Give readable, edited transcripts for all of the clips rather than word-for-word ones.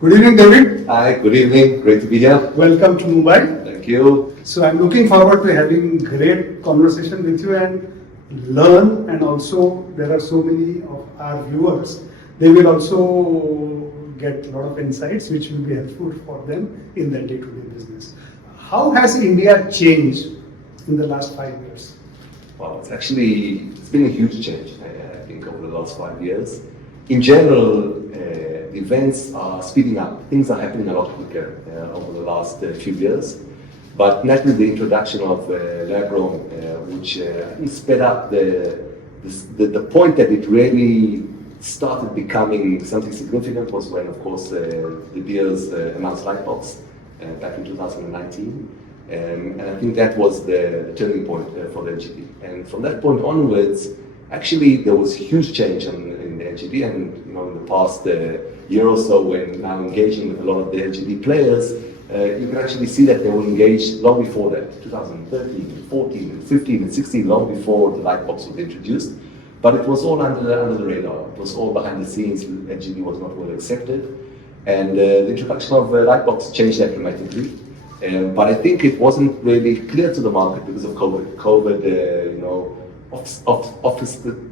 Good evening, David. Hi, good evening. Great to be here. Welcome to Mumbai. Thank you. So I'm looking forward to having great conversation with you and learn. And also, there are so many of our viewers. They will also get a lot of insights which will be helpful for them in their day-to-day business. How has India changed in the last 5 years? Well, it's been a huge change, I think, over the last 5 years. In general, events are speeding up. Things are happening a lot quicker over the last few years. But naturally, the introduction of lab-grown, which I think sped up the point that it really started becoming something significant was when, of course, De Beers announced Lightbox back in 2019. And I think that was the turning point for the LGD. And from that point onwards, actually, there was huge change in the LGD. And in the past year or so, when now engaging with a lot of the LGD players, you can actually see that they were engaged long before that, 2013, 14, 15, and 16, long before the Lightbox was introduced. But it was all under the radar. It was all behind the scenes. LGD was not well accepted. And the introduction of Lightbox changed that dramatically. But I think it wasn't really clear to the market because of COVID. COVID,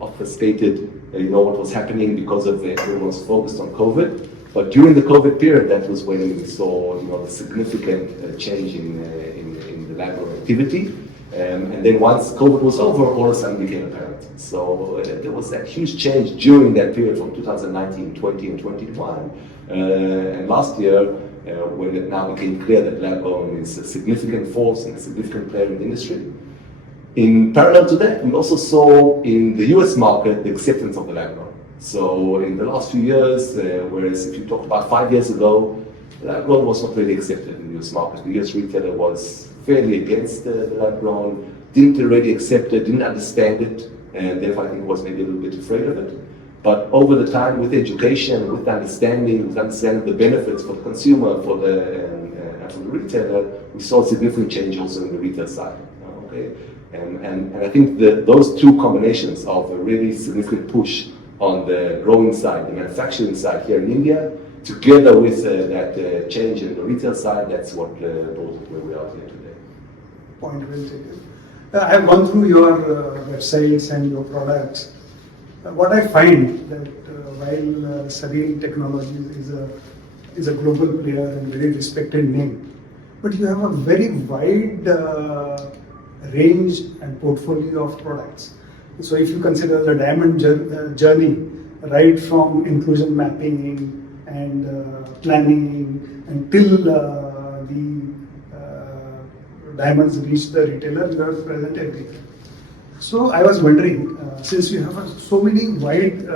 obfuscated, what was happening because of everyone was focused on COVID. But during the COVID period, that was when we saw, the significant change in the lab activity. And then once COVID was over, all of a sudden became apparent. So there was that huge change during that period from 2019, 20, and 21. And last year, when it now became clear that lab-grown is a significant force and a significant player in the industry. In parallel to that, we also saw in the US market the acceptance of the lab-grown. So in the last few years, whereas if you talked about 5 years ago, lab-grown was not really accepted in the US market. The US retailer was fairly against the lab-grown, didn't already accept it, didn't understand it, and therefore I think was maybe a little bit afraid of it. But over the time, with education, with understanding the benefits for the consumer, and for the retailer, we saw a significant change also in the retail side. Okay, and I think those two combinations of a really significant push on the growing side, the manufacturing side here in India, together with that change in the retail side, that's what brought it where we are here today. Point well taken. I have gone through your websites and your products. What I find that while Sarine Technologies is a global player and very respected name, but you have a very wide range and portfolio of products. So if you consider the diamond journey, right from inclusion mapping and planning until the diamonds reach the retailer, you are present everywhere. So I was wondering, since you have so many wide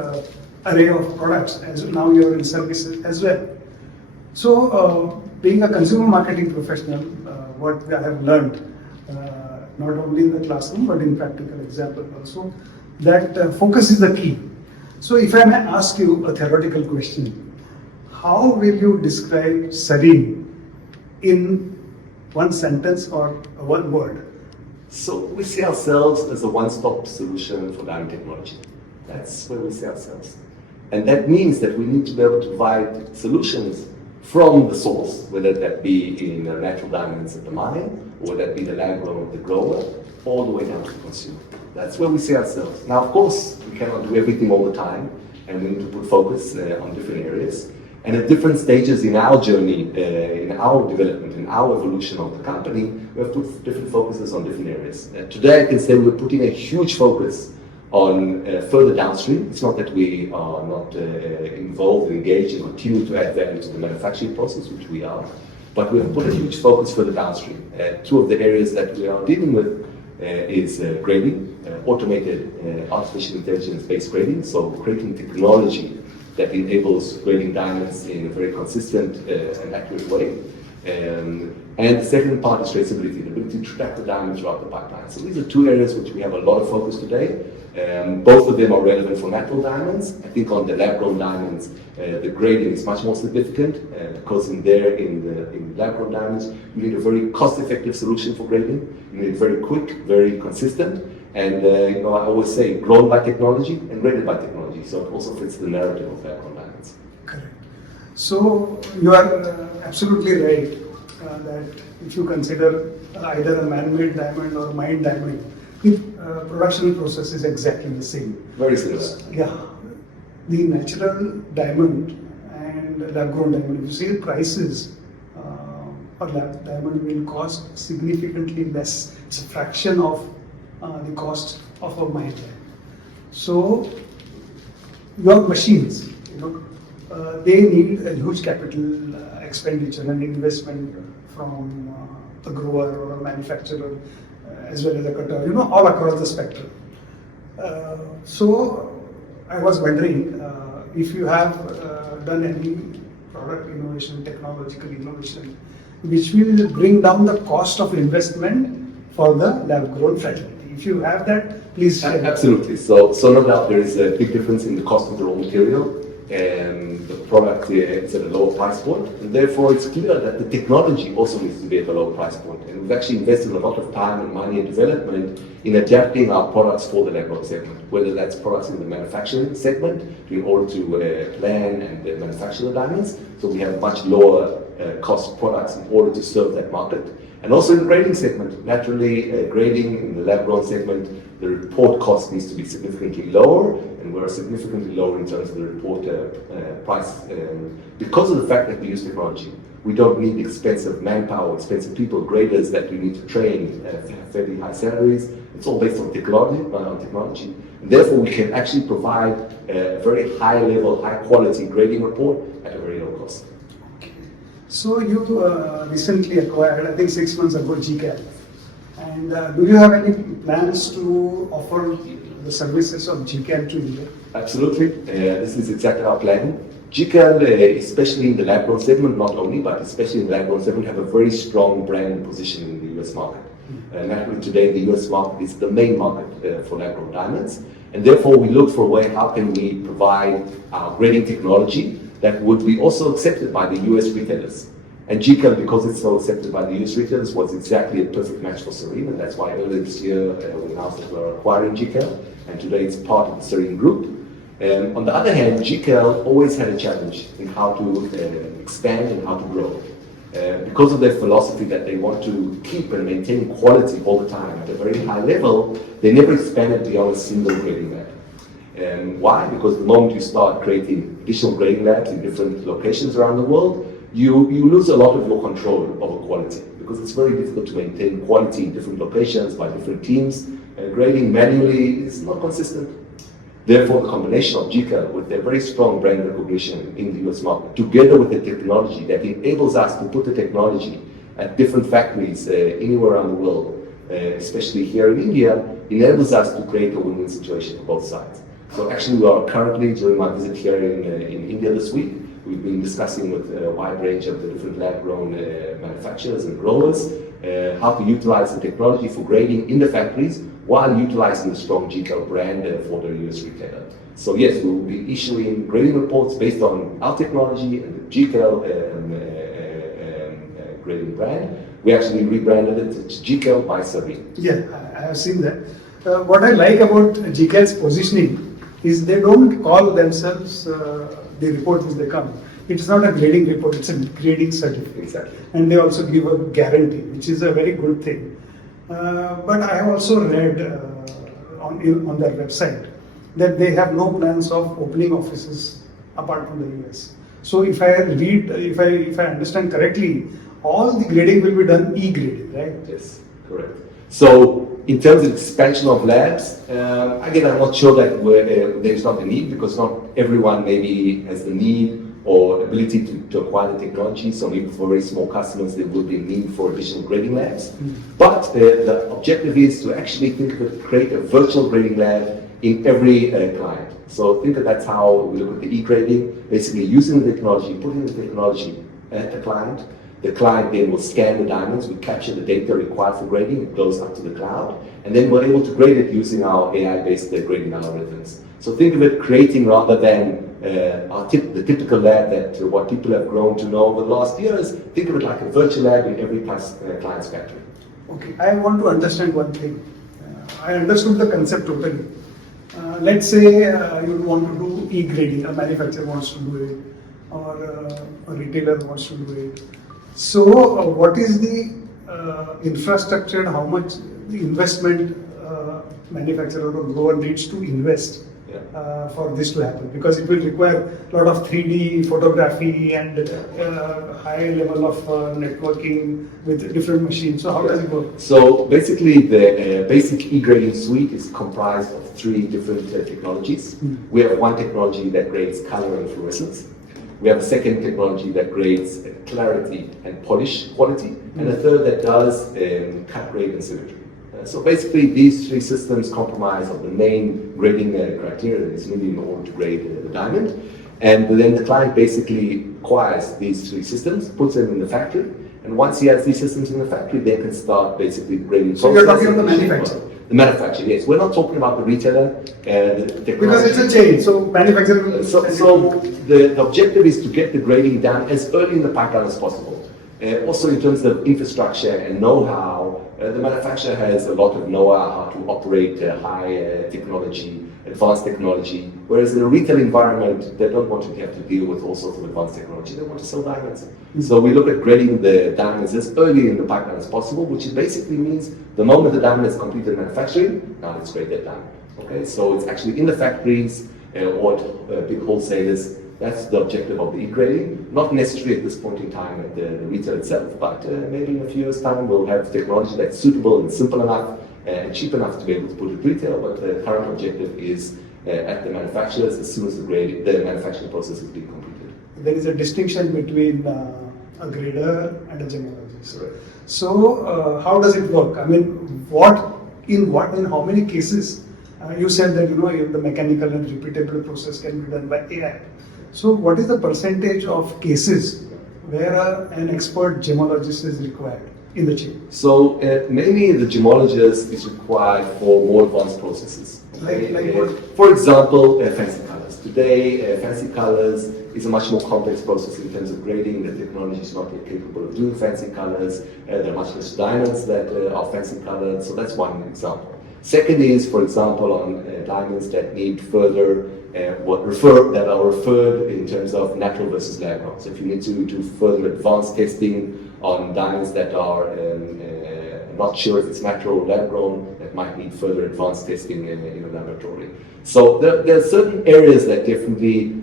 array of products, as now you are in services as well. So being a consumer marketing professional, what I have learned, not only in the classroom but in practical example also, that focus is the key. So if I may ask you a theoretical question, how will you describe Sarine in one sentence or one word? So we see ourselves as a one-stop solution for diamond technology. That's where we see ourselves. And that means that we need to be able to provide solutions from the source, whether that be in natural diamonds at the mine, or whether that be the lab-grown of the grower, all the way down to the consumer. That's where we see ourselves. Now, of course, we cannot do everything all the time, and we need to put focus on different areas. And at different stages in our journey, in our development, in our evolution of the company, we have put different focuses on different areas. Today, I can say we're putting a huge focus on further downstream. It's not that we are not involved, engaged, and continue to add value to the manufacturing process, which we are, but we have put a huge focus further downstream. Two of the areas that we are dealing with is grading, automated artificial intelligence-based grading, so creating technology that enables grading diamonds in a very consistent and accurate way. And the second part is traceability, the ability to track the diamonds throughout the pipeline. So these are two areas which we have a lot of focus today. Both of them are relevant for natural diamonds. I think on the lab-grown diamonds, the grading is much more significant because in lab-grown diamonds, you need a very cost-effective solution for grading. You need it very quick, very consistent, and I always say grown by technology and graded by technology. So it also fits the narrative of lab-grown diamonds. Correct. So you are absolutely right that if you consider either a man-made diamond or a mined diamond, the production process is exactly the same. Very similar. Yeah, the natural diamond and lab-grown diamond, if you see the prices, a lab diamond will cost significantly less. It's a fraction of the cost of a mined diamond. So your machines, they need a huge capital expenditure and investment from a grower or a manufacturer as well as a cutter, all across the spectrum. So I was wondering if you have done any product innovation, technological innovation, which will bring down the cost of investment for the lab-grown fragility. If you have that, please share. Absolutely. So no doubt there is a big difference in the cost of the raw material, and the product is at a lower price point, and therefore it's clear that the technology also needs to be at a lower price point. And we've actually invested a lot of time and money and development in adapting our products for the lab-grown segment, whether that's products in the manufacturing segment in order to plan and manufacture the diamonds, so we have much lower cost products in order to serve that market. And also in the grading segment, naturally grading in the lab-grown segment, the report cost needs to be significantly lower, and we're significantly lower in terms of the report price. Because of the fact that we use technology, we don't need expensive manpower, expensive people, graders that we need to train, have very high salaries. It's all based on technology. And therefore, we can actually provide a very high level, high quality grading report at a very low cost. So you recently acquired, I think 6 months ago, GCAL. And do you have any plans to offer the services of GCAL to India? Absolutely. This is exactly our plan. GCAL, especially in the lab-grown segment, not only, but especially in the lab-grown segment, have a very strong brand position in the US market. Naturally, today, the US market is the main market for lab-grown diamonds. And therefore, we look for a way, how can we provide our grading technology that would be also accepted by the US retailers. And GCAL, because it's so accepted by the US retailers, was exactly a perfect match for Sarine, and that's why earlier this year we announced that we're acquiring GCAL, and today it's part of the Sarine Group. On the other hand, GCAL always had a challenge in how to expand and how to grow. Because of their philosophy that they want to keep and maintain quality all the time at a very high level, they never expanded beyond a single grading lab. And why? Because the moment you start creating additional grading labs in different locations around the world, you lose a lot of your control over quality, because it's very difficult to maintain quality in different locations by different teams. Grading manually is not consistent. Therefore, the combination of GCAL with their very strong brand recognition in the US market, together with the technology that enables us to put the technology at different factories anywhere around the world, especially here in India, enables us to create a win-win situation for both sides. So actually, we are currently, during my visit here in India this week, we've been discussing with a wide range of the different lab-grown manufacturers and growers how to utilize the technology for grading in the factories while utilizing the strong GCAL brand for the US retailer. So yes, we will be issuing grading reports based on our technology and the GCAL grading brand. We actually rebranded it to GCAL by Sarine. Yeah, I have seen that. What I like about GCAL's positioning is they don't call themselves the report which they come. It's not a grading report, it's a grading certificate. Exactly. And they also give a guarantee, which is a very good thing. But I have also read on their website that they have no plans of opening offices apart from the US. So if I understand correctly, all the grading will be done e-grading, right? Yes, correct. So in terms of expansion of labs, again, I'm not sure that there's not a need, because not everyone maybe has the need or ability to acquire the technology. So maybe for very small customers, there will be a need for additional grading labs. But the objective is to actually create a virtual grading lab in every client. So think that that's how we look at the e-grading, basically using the technology, putting the technology at the client. The client then will scan the diamonds, we capture the data required for grading, it goes up to the cloud, and then we're able to grade it using our AI-based grading algorithms. So think of it creating, rather than the typical lab that what people have grown to know over the last years, think of it like a virtual lab in every client's factory. Okay, I want to understand one thing. I understood the concept totally. Let's say you want to do e-grading, a manufacturer wants to do it. or a retailer wants to do it. So, what is the infrastructure and how much the investment manufacturer or grower needs to invest for this to happen? Because it will require a lot of 3D photography and high level of networking with different machines. So how does it work? So basically the basic e-grading suite is comprised of three different technologies. We have one technology that grades color and fluorescence. We have a second technology that grades clarity and polish quality, and a third that does cut grade and symmetry. So basically these three systems comprise of the main grading criteria that is needed in order to grade the diamond. And then the client basically acquires these three systems, puts them in the factory, and once he has these systems in the factory, they can start basically grading. So you're talking about the manufacturer? The manufacturer, yes. We're not talking about the retailer. Because it's a chain, so manufacturer. So the objective is to get the grading done as early in the pipeline as possible. Also in terms of infrastructure and know-how, the manufacturer has a lot of know-how how to operate high technology, advanced technology, whereas in a retail environment, they don't want to have to deal with all sorts of advanced technology. They want to sell diamonds. So we look at grading the diamonds as early in the pipeline as possible, which basically means the moment the diamond is completed manufacturing, now let's grade that diamond. Okay, so it's actually in the factories or big wholesalers. That's the objective of the e-grading. Not necessarily at this point in time at the retail itself, but maybe in a few years' time we'll have technology that's suitable and simple enough and cheap enough to be able to put it retail. But the current objective is at the manufacturers as soon as the manufacturing process is being completed. There is a distinction between a grader and a gemologist. Right. So how does it work? I mean, in how many cases? You said that the mechanical and repeatable process can be done by AI. So what is the percentage of cases where an expert gemologist is required in the chain? So mainly the gemologist is required for more advanced processes. Like what? For example, fancy colors. Today, fancy colors is a much more complex process in terms of grading. The technology is not yet capable of doing fancy colors. There are much less diamonds that are fancy colored. So that's one example. Second is, for example, on diamonds that need further that are referred in terms of natural versus lab grown. So if you need to do further advanced testing on diamonds that are not sure if it's natural or lab grown, that might need further advanced testing in a laboratory. So there are certain areas that definitely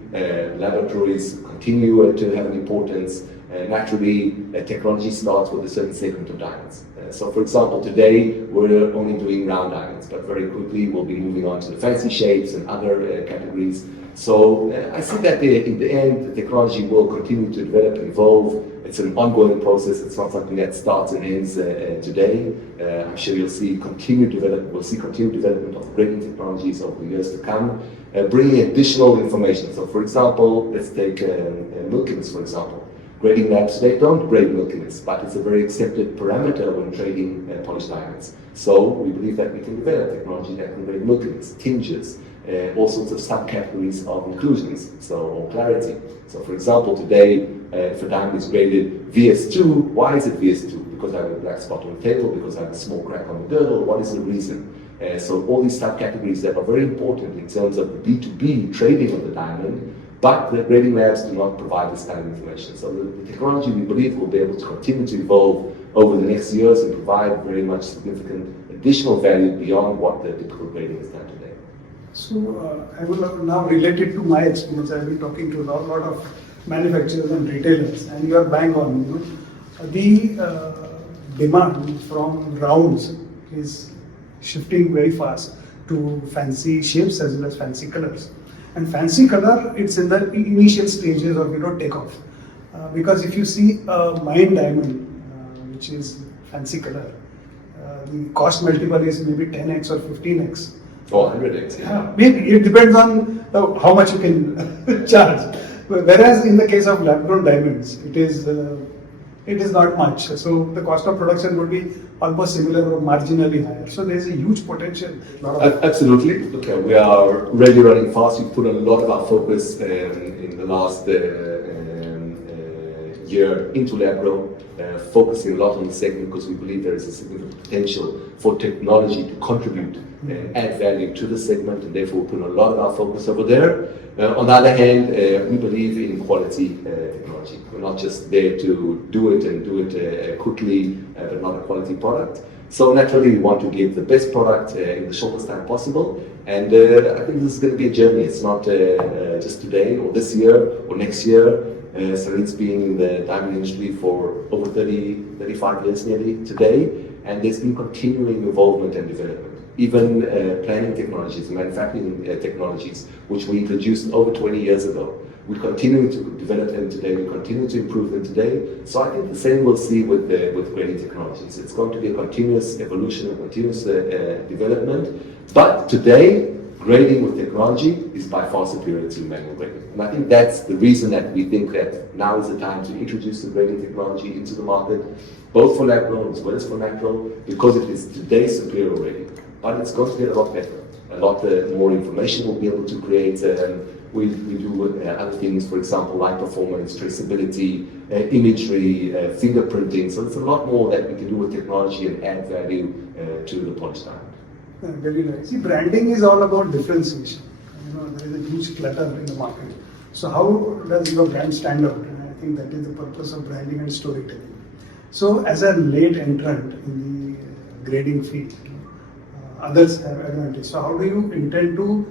laboratories continue to have an importance. Naturally, technology starts with a certain segment of diamonds. So for example, today we're only doing round diamonds, but very quickly we'll be moving on to the fancy shapes and other categories. So I see that in the end, the technology will continue to develop and evolve. It's an ongoing process. It's not something that starts and ends today. I'm sure we'll see continued development of grading technologies over the years to come, bringing additional information. So for example, let's take milkiness, for example. Grading labs today don't grade milkiness, but it's a very accepted parameter when trading polished diamonds. So we believe that we can develop technology that can grade milkiness, tinges, all sorts of subcategories of inclusions, or clarity. So for example, today, if a diamond is graded VS2, why is it VS2? Because I have a black spot on the table, because I have a small crack on the girdle, what is the reason? So all these subcategories that are very important in terms of the B2B trading of the diamond, but the grading labs do not provide this kind of information. So the technology, we believe, will be able to continue to evolve over the next years and provide very much significant additional value beyond what the typical grading is done today. So I will now relate it to my experience. I've been talking to a lot of manufacturers and retailers, and you are bang on. The demand from rounds is shifting very fast to fancy shapes as well as fancy colors. And fancy color, it's in the initial stages of takeoff. Because if you see a mined diamond, which is fancy color, the cost multiple is maybe 10x or 15x. Or 100x. Yeah, maybe it depends on how much you can charge. Whereas in the case of lab-grown diamonds, it is not much. So the cost of production would be almost similar or marginally higher. So there is a huge potential. Absolutely. Okay, we are really running fast. We put a lot of our focus in the last year into lab grown. focusing a lot on the segment because we believe there is a significant potential for technology to contribute and add value to the segment, and therefore we put a lot of our focus over there. On the other hand, we believe in quality technology. We're not just there to do it and do it quickly, but not a quality product. So naturally, we want to give the best product in the shortest time possible. And I think this is going to be a journey. It's not just today or this year or next year. Sarine's been in the diamond industry for over 35 years nearly today, and there's been continuing involvement and development. Even planning technologies, manufacturing technologies, which we introduced over 20 years ago. We continue to develop them today, we continue to improve them today. So I think the same we'll see with grading technologies. It's going to be a continuous evolution, a continuous development. But today, grading with technology is by far superior to manual grading. And I think that's the reason that we think that now is the time to introduce the grading technology into the market, both for lab grown as well as for natural, because it is today superior already. But it's going to get a lot better. A lot more information we'll be able to create. We do other things, for example, like performance, traceability, imagery, fingerprinting. So there's a lot more that we can do with technology and add value to the polished diamond. Very nice. See, branding is all about differentiation. There is a huge clutter in the market. So how does your brand stand out? And I think that is the purpose of branding and storytelling. So as a late entrant in the grading field, others have advantage. So how do you intend to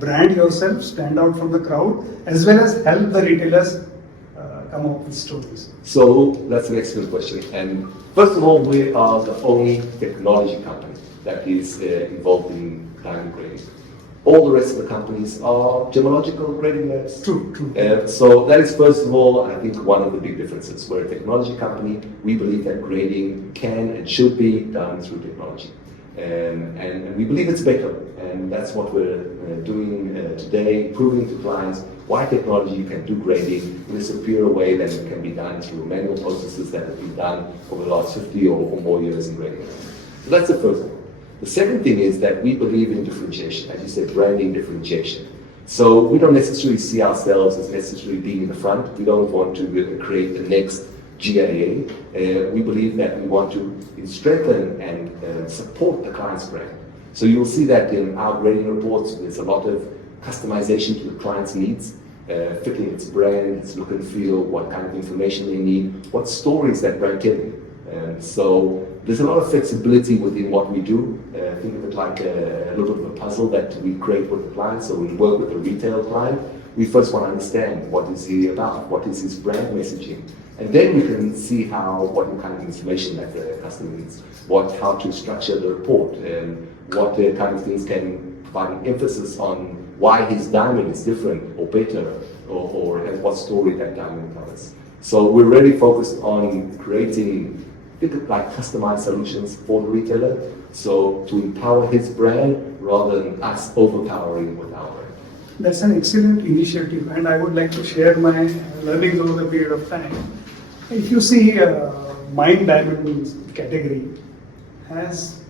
brand yourself, stand out from the crowd, as well as help the retailers come up with stories? So that's an excellent question. And first of all, we are the only technology company that is involved in diamond grading. All the rest of the companies are gemological grading labs. True. So that is, first of all, I think one of the big differences. We're a technology company. We believe that grading can and should be done through technology. And we believe it's better. And that's what we're doing today, proving to clients why technology can do grading in a superior way than it can be done through manual processes that have been done over the last 50 or more years in grading. So that's the first thing. The second thing is that we believe in differentiation, as you said, branding differentiation. So we don't necessarily see ourselves as necessarily being in the front. We don't want to create the next GIA. We believe that we want to strengthen and support the client's brand. So you'll see that in our grading reports, there's a lot of customization to the client's needs, fitting its brand, its look and feel, what kind of information they need, what stories that brand telling. So there's a lot of flexibility within what we do. Think of it like a little bit of a puzzle that we create with the client. So when we work with a retail client, we first want to understand what is he about, what is his brand messaging. And then we can see what kind of information that the customer needs, how to structure the report, and what kind of things can provide an emphasis on why his diamond is different or better, or what story that diamond tells. So we're really focused on creating like customized solutions for the retailer, so to empower his brand rather than us overpowering with our brand. That's an excellent initiative, and I would like to share my learnings over the period of time. If you see, mine diamonds category has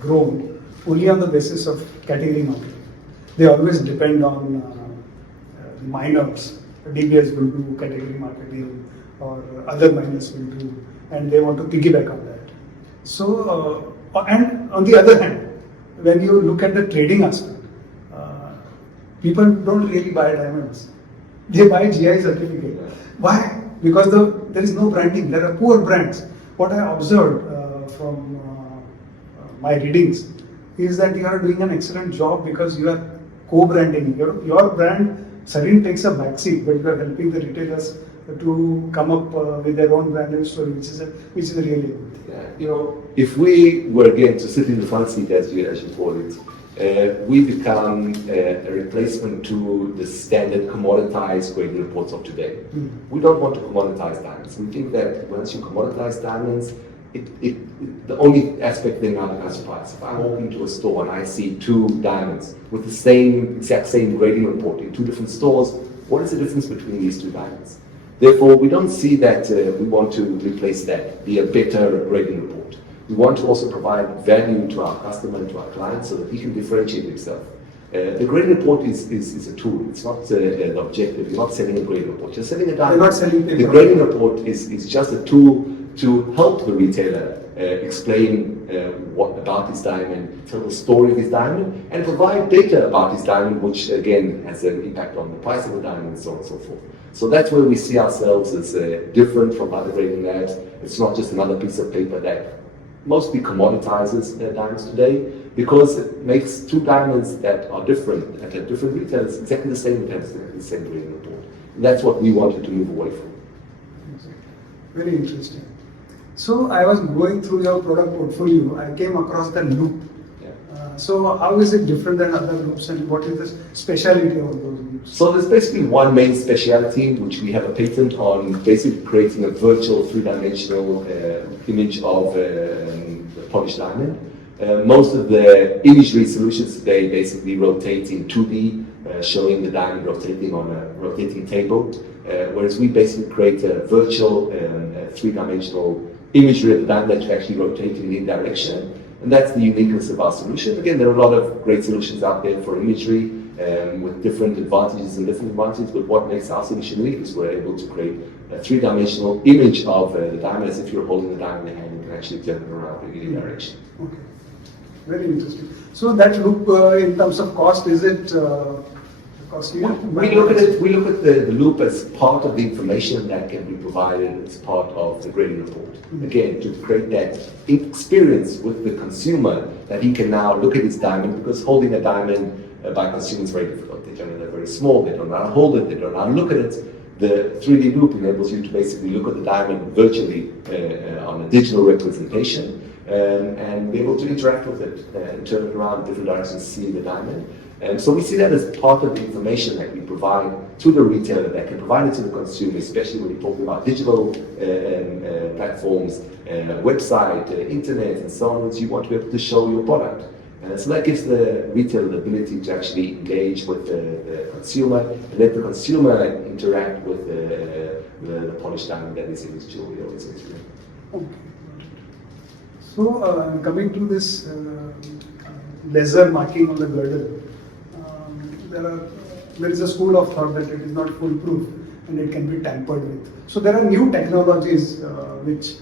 grown only on the basis of category marketing. They always depend on the miners. DBS will do category marketing, or other miners will do, and they want to piggyback on that. So, and on the other hand, when you look at the trading aspect, people don't really buy diamonds. They buy GI certificate. Why? Because there is no branding. There are poor brands. What I observed from my readings is that you are doing an excellent job because you are co-branding. Your brand, Sarine, takes a backseat, but you are helping the retailers to come up with their own brand and story, which is a really good thing. Yeah, if we were again to sit in the front seat, as you call it, we become a replacement to the standard commoditized grading reports of today. We don't want to commoditize diamonds. We think that once you commoditize diamonds, the only aspect then are the customer price. If I walk into a store and I see two diamonds with the exact same grading report in two different stores, what is the difference between these two diamonds? Therefore, we don't see that we want to replace that, be a better grading report. We want to also provide value to our customer and to our client so that he can differentiate himself. The grading report is a tool. It's not an objective. You're not selling a grading report. You're selling a diamond. You're not selling paper. The grading report is just a tool to help the retailer explain what about his diamond, tell the story of his diamond, and provide data about his diamond, which again has an impact on the price of the diamond and so on and so forth. So that's where we see ourselves as different from other grading labs. It's not just another piece of paper that mostly commoditizes diamonds today, because it makes two diamonds that are different at different retailers exactly the same in terms of the same grading report. And that's what we wanted to move away from. Very interesting. So I was going through your product portfolio. I came across the loop. So how is it different than other loops, and what is the speciality of those loops? So there's basically one main speciality, which we have a patent on, basically creating a virtual three-dimensional image of the polished diamond. Most of the imagery solutions today basically rotate in 2D, showing the diamond rotating on a rotating table, whereas we basically create a virtual three-dimensional imagery of the diamond that's actually rotating in direction. And that's the uniqueness of our solution. Again, there are a lot of great solutions out there for imagery with different advantages and disadvantages, but what makes our solution unique is we're able to create a three-dimensional image of the diamond as if you're holding the diamond in your hand. You can actually turn it around in any direction. Okay, very interesting. So that loop, in terms of cost, is it costly? We look at the loop as part of the information that can be provided as part of the grading report. Again, to create that experience with the consumer that he can now look at his diamond, because holding a diamond by consumers is very difficult. They're very small, they don't know how to hold it, they don't know how to look at it. The 3D loop enables you to basically look at the diamond virtually on a digital representation and be able to interact with it and turn it around in different directions, see the diamond. And so we see that as part of the information that we provide to the retailer that can provide it to the consumer, especially when you're talking about digital platforms, website, internet, and so on. So you want to be able to show your product. So that gives the retailer the ability to actually engage with the consumer and let the consumer interact with the polished diamond that is in his jewelry or his ring. Okay. So coming to this laser marking on the girdle, there is a school of thought that it is not foolproof and it can be tampered with. So there are new technologies which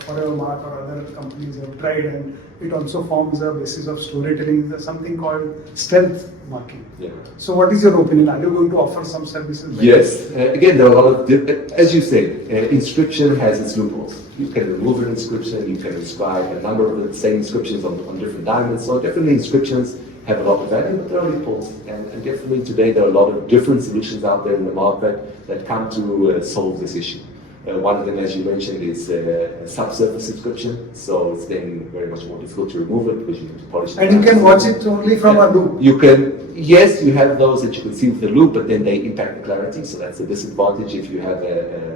Forever Mark or other companies have tried, and it also forms a basis of storytelling. There's something called stealth marking. Yeah. So what is your opinion? Are you going to offer some services? Yes. Again, there are a lot of, as you said, inscription has its loopholes. You can remove an inscription, you can inscribe a number of the same inscriptions on different diamonds. So definitely inscriptions have a lot of value, but there are loopholes. And definitely today there are a lot of different solutions out there in the market that come to solve this issue. One of them, as you mentioned, is a subsurface inscription. So it's then very much more difficult to remove it because you need to polish it. And you can watch it only from a loop. You can, yes, you have those that you can see with the loop, but then they impact the clarity. So that's a disadvantage if you have the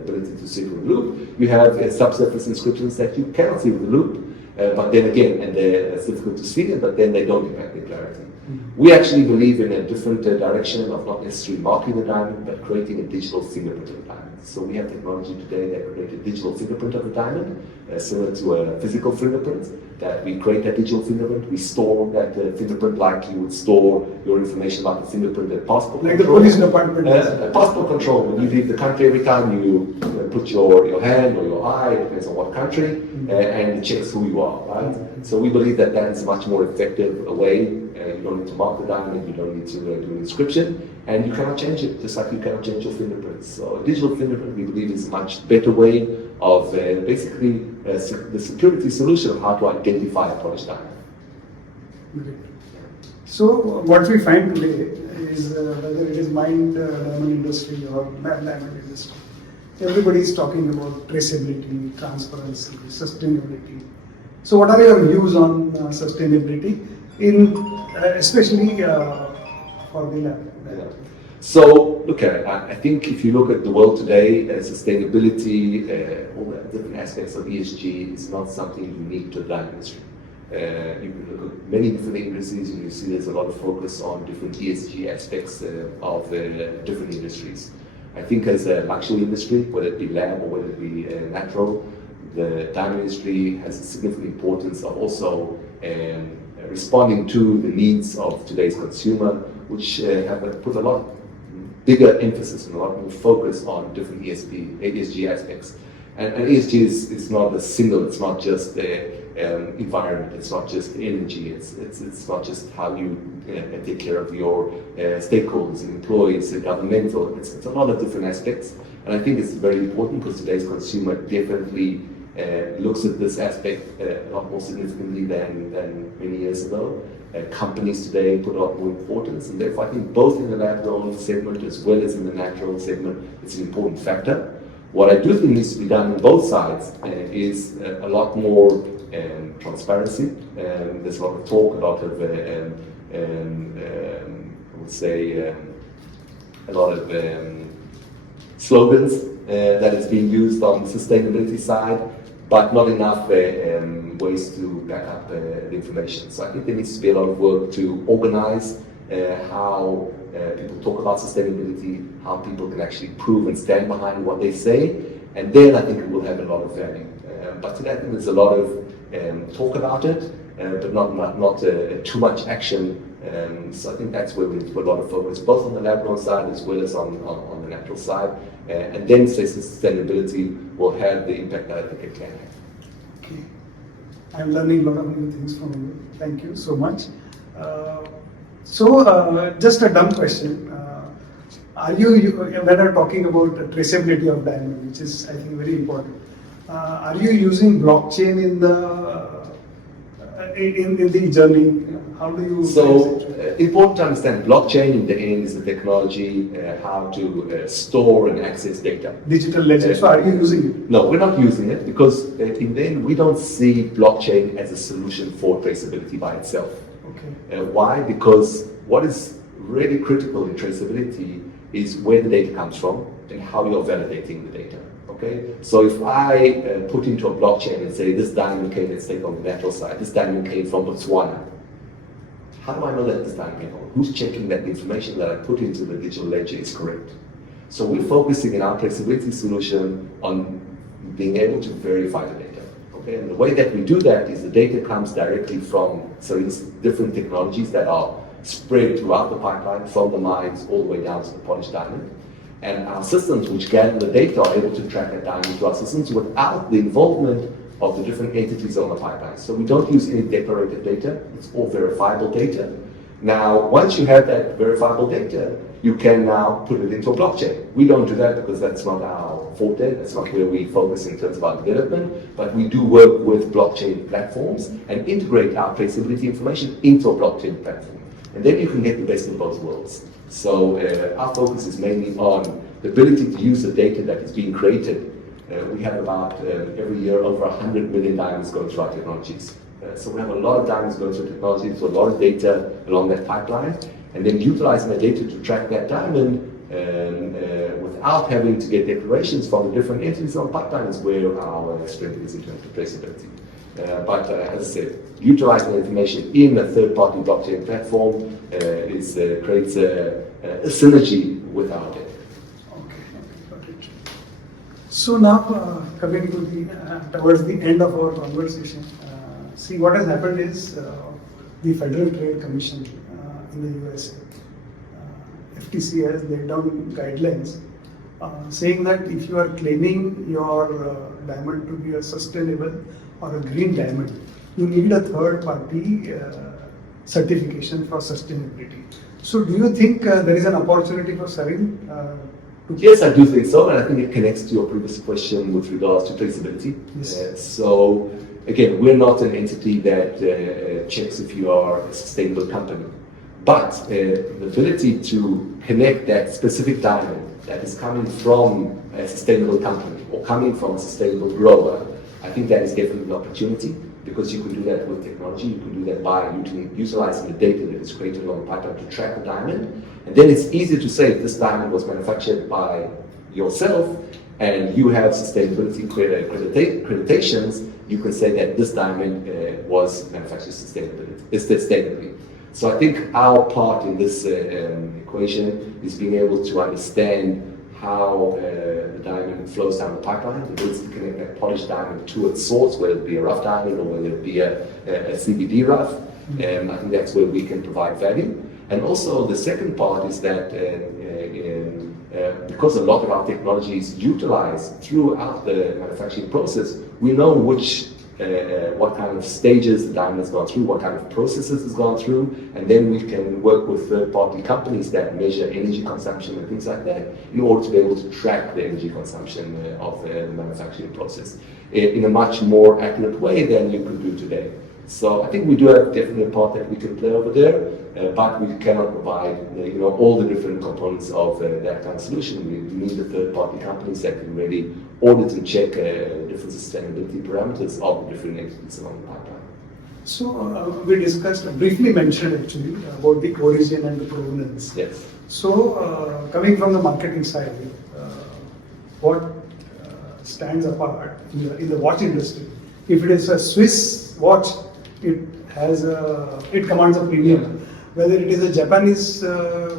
ability to see with the loop. You have subsurface inscriptions that you cannot see with the loop. But then again, and it's difficult to see them, but then they don't impact the clarity. We actually believe in a different direction of not necessarily marking the diamond, but creating a digital fingerprint of the diamond. So we have technology today that creates a digital fingerprint of the diamond, similar to a physical fingerprint, that we create that digital fingerprint, we store that fingerprint like you would store your information about the fingerprint at passport like control. The police department. Passport control, when you leave the country, every time you put your hand or your eye, it depends on what country, and it checks who you are, right? So we believe that that is a much more effective way. You don't need to mark the diamond, you don't need to do an inscription, and you cannot change it, just like you cannot change your fingerprints. So a digital fingerprint, we believe, is a much better way of basically the security solution of how to identify a polished diamond. Great. So what we find today is whether it is mined diamond industry or diamond industry, everybody is talking about traceability, transparency, sustainability. So what are your views on sustainability, especially for the lab? Yeah. So, look, I think if you look at the world today, sustainability, all the different aspects of ESG is not something unique to the diamond industry. You can look at many different industries and you see there's a lot of focus on different ESG aspects of different industries. I think as a luxury industry, whether it be lab or whether it be natural, the diamond industry has a significant importance of also responding to the needs of today's consumer, which have put a lot bigger emphasis and a lot more focus on different ESG aspects. And ESG is not a single, it's not just the environment, it's not just energy, it's not just how you take care of your stakeholders and employees and governmental, it's a lot of different aspects. And I think it's very important because today's consumer definitely looks at this aspect a lot more significantly than many years ago. Companies today put a lot more importance, and therefore I think both in the lab-grown segment as well as in the natural segment, it's an important factor. What I do think needs to be done on both sides is a lot more transparency. There's a lot of talk, a lot of, I would say, a lot of slogans that is being used on the sustainability side, but not enough ways to back up the information. So I think there needs to be a lot of work to organize how people talk about sustainability, how people can actually prove and stand behind what they say, and then I think it will have a lot of value. But today I think there's a lot of talk about it, but not too much action. So I think that's where we need to put a lot of focus, both on the lab-grown side as well as on the natural side. And then say sustainability will have the impact that I think it can have. Okay. I'm learning a lot of new things from you. Thank you so much. Just a dumb question. Are you, when you're talking about the traceability of diamond, which is I think very important, are you using blockchain in the journey? How do you? So important to understand, blockchain in the end is the technology how to store and access data. Digital ledger. So are you using it? No, we're not using it because in the end we don't see blockchain as a solution for traceability by itself. Okay. Why? Because what is really critical in traceability is where the data comes from and how you're validating the data. Okay, so if I put into a blockchain and say this diamond came, let's take on the natural side, this diamond came from Botswana. How do I know that this diamond came from? Who's checking that the information that I put into the digital ledger is correct? So we're focusing in our traceability solution on being able to verify the data. Okay, and the way that we do that is the data comes directly from Sarine's different technologies that are spread throughout the pipeline, from the mines all the way down to the polished diamond. And our systems which gather the data are able to track that diamond to our systems without the involvement of the different entities on the pipeline. So we don't use any declarative data, it's all verifiable data. Now, once you have that verifiable data, you can now put it into a blockchain. We don't do that because that's not our forte, that's not where we focus in terms of our development, but we do work with blockchain platforms and integrate our traceability information into a blockchain platform. And then you can get the best of both worlds. So our focus is mainly on the ability to use the data that is being created. We have about every year over 100 million diamonds going through our technologies. So we have a lot of diamonds going through technologies, so a lot of data along that pipeline, and then utilizing the data to track that diamond without having to get declarations from the different entities on the pipeline is where our strength is in terms of traceability. But as I said, utilizing the information in a third-party blockchain platform creates a synergy with our data. Okay, got it. So now coming to towards the end of our conversation, see what has happened is the Federal Trade Commission in the USA, FTC has laid down guidelines saying that if you are claiming your diamond to be a sustainable or a green diamond, you need a third-party certification for sustainability. So do you think there is an opportunity for Sarine? Yes, I do think so, and I think it connects to your previous question with regards to traceability. Yes. So again, we're not an entity that checks if you are a sustainable company, but the ability to connect that specific diamond that is coming from a sustainable company or coming from a sustainable grower, I think that is definitely an opportunity, because you can do that with technology. You can do that by utilizing the data that is created along the pipeline to track the diamond. And then it's easier to say if this diamond was manufactured by yourself and you have sustainability accreditations, you can say that this diamond was manufactured sustainably. So I think our part in this equation is being able to understand how the diamond flows down the pipeline, the ability to connect that polished diamond to its source, whether it be a rough diamond or whether it be a CVD rough, I think that's where we can provide value. And also the second part is that because a lot of our technology is utilized throughout the manufacturing process, we know what kind of stages the diamond has gone through, what kind of processes it's gone through, and then we can work with third-party companies that measure energy consumption and things like that in order to be able to track the energy consumption of the manufacturing process in a much more accurate way than you could do today. So I think we do have definitely a part that we can play over there, but we cannot provide all the different components of that kind of solution. We need the third-party companies that can really audit and check different sustainability parameters of the different entities along the pipeline. So we briefly mentioned actually about the origin and the provenance. Yes. So coming from the marketing side, what stands apart in the watch industry? If it is a Swiss watch, it commands a premium. Whether it is a Japanese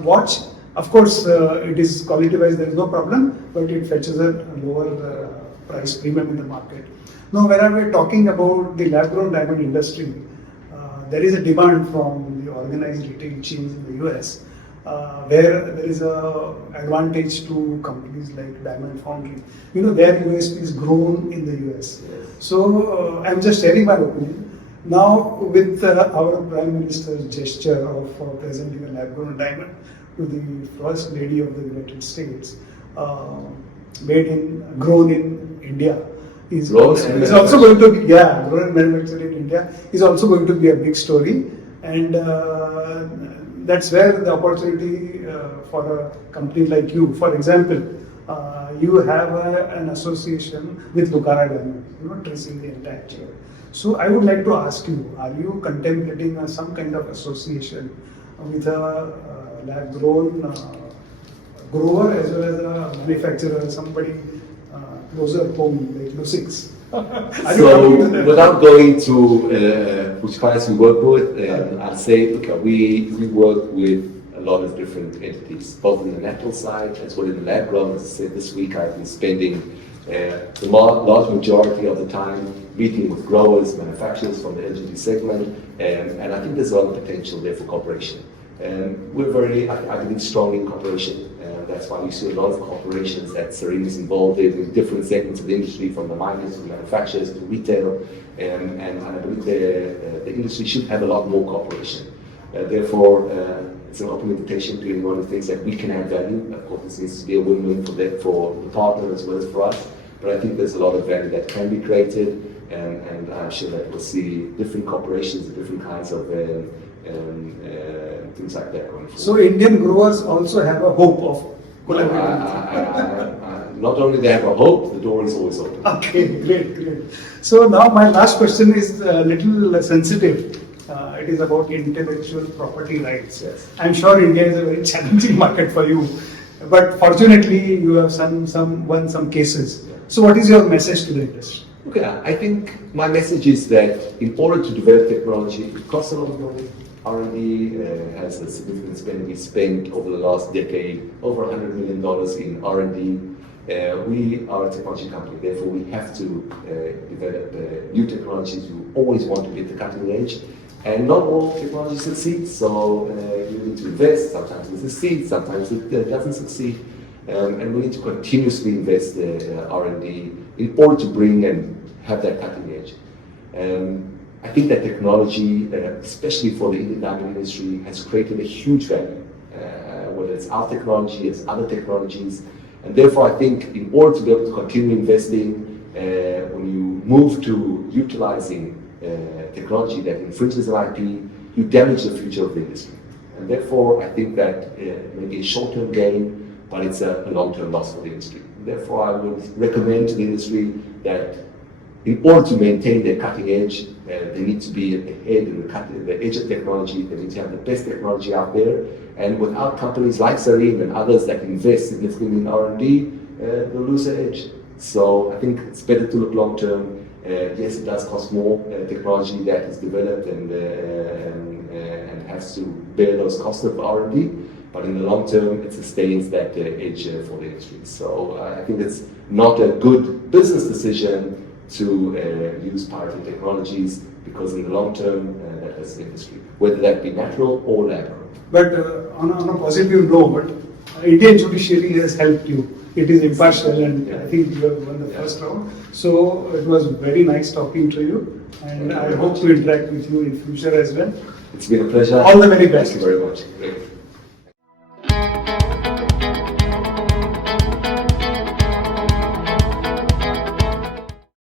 watch, of course, it is quality-wise, there is no problem, but it fetches a lower price premium in the market. Now, when we are talking about the lab-grown diamond industry, there is a demand from the organized retail chains in the US, where there is a advantage to companies like Diamond Foundry. Their USP is grown in the US. Yes. So, I'm just sharing my opinion. Now, with our Prime Minister's gesture of presenting a lab-grown diamond to the First Lady of the United States, grown in India, is also going to be, grown and manufactured in India, is also going to be a big story. And that's where the opportunity for a company like you, for example, you have an association with Lucara Diamond, tracing the entire chain. So I would like to ask you, are you contemplating some kind of association with a lab-grown grower as well as a manufacturer, somebody closer home like Lucix? So without going to which clients we work with, I'll say, look, we work with a lot of different entities, both in the natural side as well as in the lab grown. As I said, this week I've been spending the large majority of the time meeting with growers, manufacturers from the LGD segment, and I think there's a lot of potential there for cooperation. We're I believe strongly in cooperation. That's why you see a lot of corporations that Sarine is involved in different segments of the industry, from the miners to manufacturers to retail, and I believe the industry should have a lot more cooperation. Therefore, it's an open invitation to anyone who thinks that we can add value. Of course, this needs to be a win-win for the partner as well as for us, but I think there's a lot of value that can be created, and I'm sure that we'll see different corporations, different kinds of things like that going forward. So Indian growers also have a hope of collaborating. Not only they have a hope, the door is always open. Okay, great. So now my last question is a little sensitive. It is about intellectual property rights. Yes. I'm sure India is a very challenging market for you, but fortunately you have won some cases. So what is your message to the industry? Okay, I think my message is that in order to develop technology, it costs a lot of money. R&D has a significant spending. We spent over the last decade over $100 million in R&D. We are a technology company, therefore we have to develop new technologies. We always want to be at the cutting edge, and not all technology succeeds. So you need to invest. Sometimes it succeeds, sometimes it doesn't succeed, and we need to continuously invest R&D in order to bring and have that cutting edge. I think that technology, especially for the Indian diamond industry, has created a huge value, whether it's our technology, it's other technologies. And therefore, I think in order to be able to continue investing, when you move to utilizing technology that infringes on IP, you damage the future of the industry. And therefore, I think that may be a short-term gain, but it's a long-term loss for the industry. And therefore, I would recommend to the industry that in order to maintain their cutting edge, they need to be ahead in the edge of technology. They need to have the best technology out there. And without companies like Sarine and others that invest significantly in R&D, they'll lose their edge. So I think it's better to look long term. Yes, it does cost more technology that is developed and has to bear those costs of R&D. But in the long term, it sustains that edge for the industry. So I think it's not a good business decision to use parity technologies, because in the long term that has industry, whether that be natural or lab grown. But on a positive note, Indian judiciary has helped you. It is impartial, and I think you have won the first round. So it was very nice talking to you, and I hope to interact with you in future as well. It's been a pleasure. All the very best. Thank you very much.